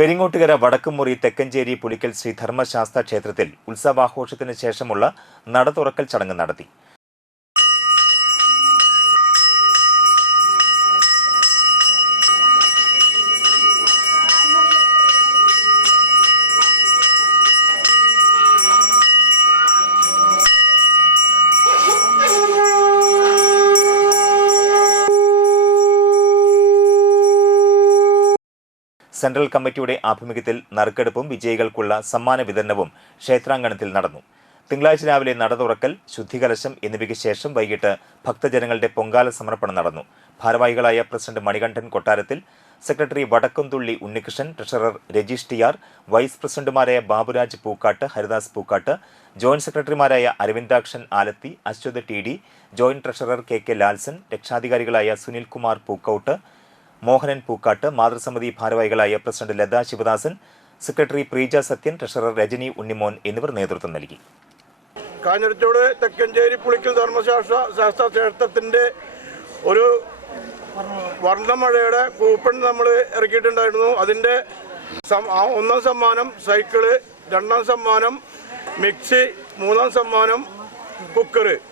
പെരിങ്ങോട്ടുകര വടക്കുംമുറി തെക്കഞ്ചേരി പുലിക്കൽ ശ്രീ ധർമ്മശാസ്ത്ര ക്ഷേത്രത്തിൽ ഉത്സവാഘോഷത്തിന് ശേഷമുള്ള നട തുറക്കൽ ചടങ്ങ് നടത്തി. സെൻട്രൽ കമ്മിറ്റിയുടെ ആഭിമുഖ്യത്തിൽ നറുക്കെടുപ്പും വിജയികൾക്കുള്ള സമ്മാന വിതരണവും ക്ഷേത്രാങ്കണത്തിൽ നടന്നു. തിങ്കളാഴ്ച രാവിലെ നട തുറക്കൽ, ശുദ്ധികലശം എന്നിവയ്ക്ക് ശേഷം വൈകിട്ട് ഭക്തജനങ്ങളുടെ പൊങ്കാല സമർപ്പണം നടന്നു. ഭാരവാഹികളായ പ്രസിഡന്റ് മണികണ്ഠൻ കൊട്ടാരത്തിൽ, secretary Vadakkumthulli Unnikrishnan, treasurer Rajeesh TR, vice പ്രസിഡന്റുമാരായ ബാബുരാജ് പൂക്കാട്ട്, ഹരിദാസ് പൂക്കാട്ട്, ജോയിന്റ് സെക്രട്ടറിമാരായ Aravindakshan Alathi, Aswath TD, joint treasurer K Lalson, രക്ഷാധികാരികളായ സുനിൽകുമാർ പൂക്കൌട്ട്, മോഹനൻ പൂക്കാട്ട്, മാതൃസമിതി ഭാരവാഹികളായ president Latha Sivadasan, secretary Preeja Sathyan, treasurer Rajani Unnimon എന്നിവർ നേതൃത്വം നൽകി. കാഞ്ഞിരത്തോട് തെക്കഞ്ചേരി പുളിക്കൽ ധർമ്മശാസ്ത്ര ക്ഷേത്രത്തിന്റെ ഒരു വർണ്ണമഴയുടെ കൂപ്പൺ നമ്മൾ ഇറക്കിയിട്ടുണ്ടായിരുന്നു. അതിന്റെ ഒന്നാം സമ്മാനം സൈക്കിള്, രണ്ടാം സമ്മാനം മിക്സി, മൂന്നാം സമ്മാനം കുക്കറ്.